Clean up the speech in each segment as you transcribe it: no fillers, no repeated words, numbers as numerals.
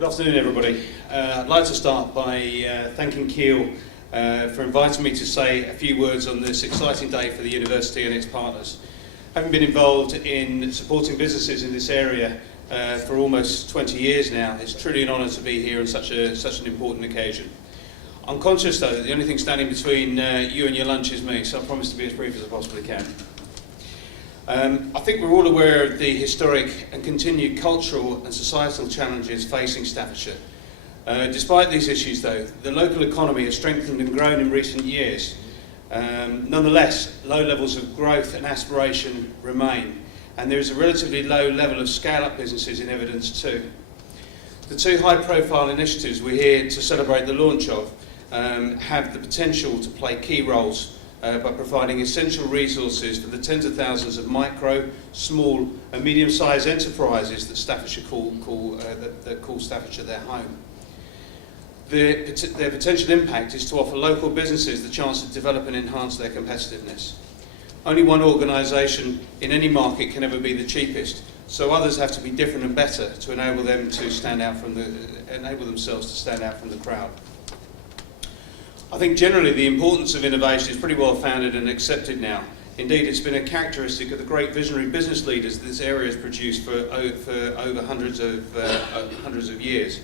Good afternoon, everybody. I'd like to start by thanking Keele for inviting me to say a few words on this exciting day for the university and its partners. Having been involved in supporting businesses in this area for almost 20 years now, it's truly an honour to be here on such an important occasion. I'm conscious, though, that the only thing standing between you and your lunch is me, so I promise to be as brief as I possibly can. I think we're all aware of the historic and continued cultural and societal challenges facing Staffordshire. Despite these issues, though, the local economy has strengthened and grown in recent years. Nonetheless, low levels of growth and aspiration remain, and there is a relatively low level of scale-up businesses in evidence too. The two high-profile initiatives we're here to celebrate the launch of have the potential to play key roles by providing essential resources for the tens of thousands of micro, small and medium-sized enterprises that Staffordshire call Staffordshire their home. Their potential impact is to offer local businesses the chance to develop and enhance their competitiveness. Only one organisation in any market can ever be the cheapest, so others have to be different and better to enable themselves to stand out from the crowd. I think generally the importance of innovation is pretty well founded and accepted now. Indeed, it's been a characteristic of the great visionary business leaders that this area has produced for over hundreds of years.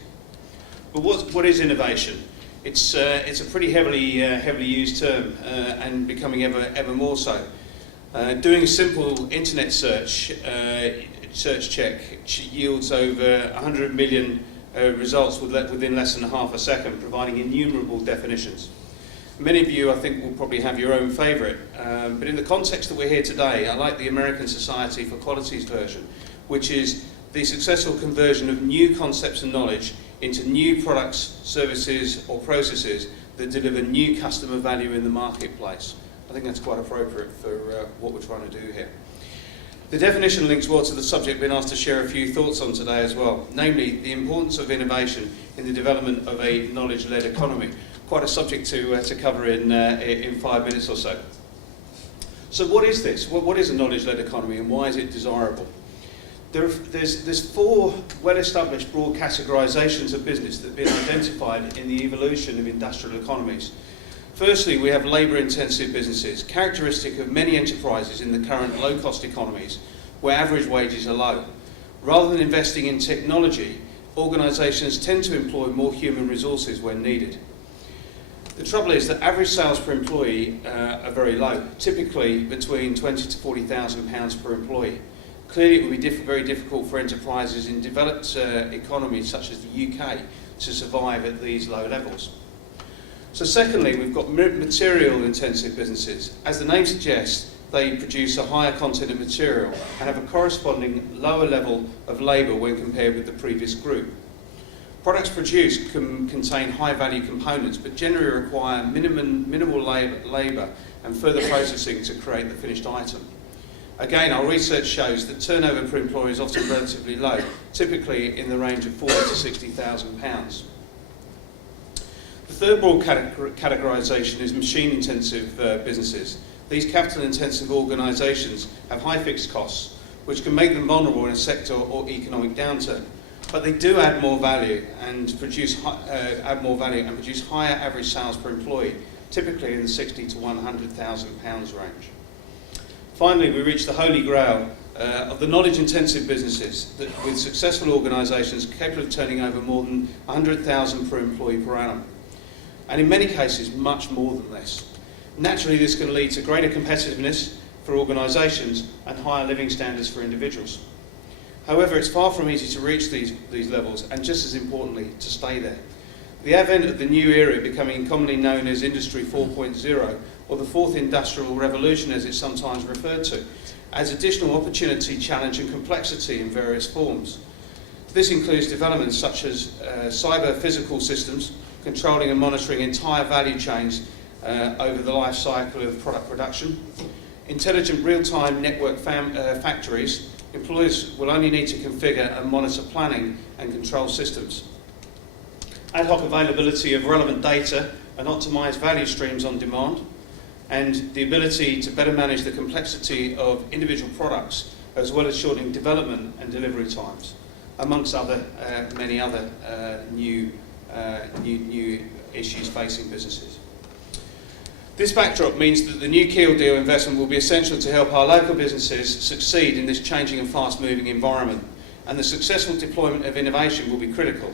But what is innovation? It's a pretty heavily used term and becoming ever more so. Doing a simple internet search check yields over 100 million results within less than half a second, providing innumerable definitions. Many of you, I think, will probably have your own favourite, but in the context that we're here today, I like the American Society for Quality's version, which is the successful conversion of new concepts and knowledge into new products, services or processes that deliver new customer value in the marketplace. I think that's quite appropriate for what we're trying to do here. The definition links well to the subject we've been asked to share a few thoughts on today as well, namely the importance of innovation in the development of a knowledge-led economy. Quite a subject to cover in 5 minutes or so. So what is this? What is a knowledge-led economy and why is it desirable? There's four well-established broad categorisations of business that have been identified in the evolution of industrial economies. Firstly, we have labour-intensive businesses, characteristic of many enterprises in the current low-cost economies where average wages are low. Rather than investing in technology, organisations tend to employ more human resources when needed. The trouble is that average sales per employee are very low, typically between £20,000 to £40,000 per employee. Clearly, it would be very difficult for enterprises in developed economies such as the UK to survive at these low levels. So secondly, we've got material-intensive businesses. As the name suggests, they produce a higher content of material and have a corresponding lower level of labour when compared with the previous group. Products produced can contain high-value components, but generally require minimal labour and further processing to create the finished item. Again, our research shows that turnover per employee is often relatively low, typically in the range of £40,000 to £60,000. The third broad categorisation is machine-intensive businesses. These capital-intensive organisations have high fixed costs, which can make them vulnerable in a sector or economic downturn. But they do add more value and produce higher average sales per employee, typically in the £60,000 to £100,000 range. Finally, we reach the holy grail of the knowledge-intensive businesses with successful organisations capable of turning over more than £100,000 per employee per annum. And in many cases, much more than this. Naturally, this can lead to greater competitiveness for organisations and higher living standards for individuals. However, it's far from easy to reach these levels and, just as importantly, to stay there. The advent of the new era, becoming commonly known as Industry 4.0, or the Fourth Industrial Revolution as it's sometimes referred to, adds additional opportunity, challenge and complexity in various forms. This includes developments such as cyber-physical systems, controlling and monitoring entire value chains over the life cycle of product production. Intelligent real-time network factories. Employers will only need to configure and monitor planning and control systems. Ad hoc availability of relevant data and optimised value streams on demand. And the ability to better manage the complexity of individual products, as well as shortening development and delivery times. amongst other many other new issues facing businesses. This backdrop means that the new Keele deal investment will be essential to help our local businesses succeed in this changing and fast-moving environment, and the successful deployment of innovation will be critical.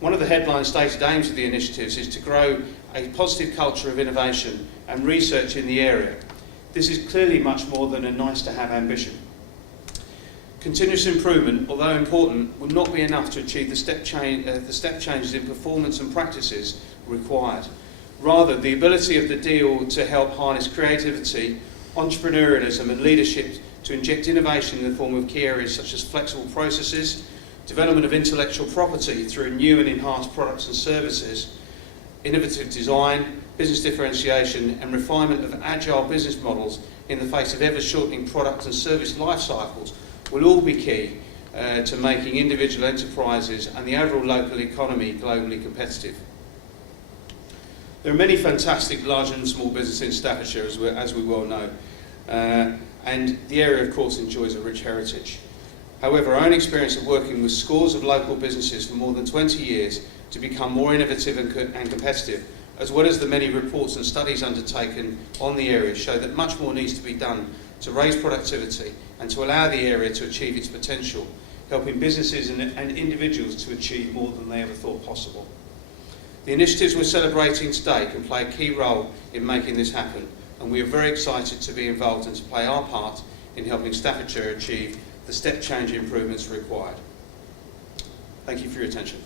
One of the headline stated aims of the initiatives is to grow a positive culture of innovation and research in the area. This is clearly much more than a nice-to-have ambition. Continuous improvement, although important, will not be enough to achieve the step changes in performance and practices required. Rather, the ability of the deal to help harness creativity, entrepreneurialism and leadership to inject innovation in the form of key areas such as flexible processes, development of intellectual property through new and enhanced products and services, innovative design, business differentiation and refinement of agile business models in the face of ever-shortening product and service life cycles will all be key to making individual enterprises and the overall local economy globally competitive. There are many fantastic large and small businesses in Staffordshire, as we well know, and the area of course enjoys a rich heritage. However, our own experience of working with scores of local businesses for more than 20 years to become more innovative and competitive, as well as the many reports and studies undertaken on the area, show that much more needs to be done to raise productivity and to allow the area to achieve its potential, helping businesses and individuals to achieve more than they ever thought possible. The initiatives we're celebrating today can play a key role in making this happen, and we are very excited to be involved and to play our part in helping Staffordshire achieve the step change improvements required. Thank you for your attention.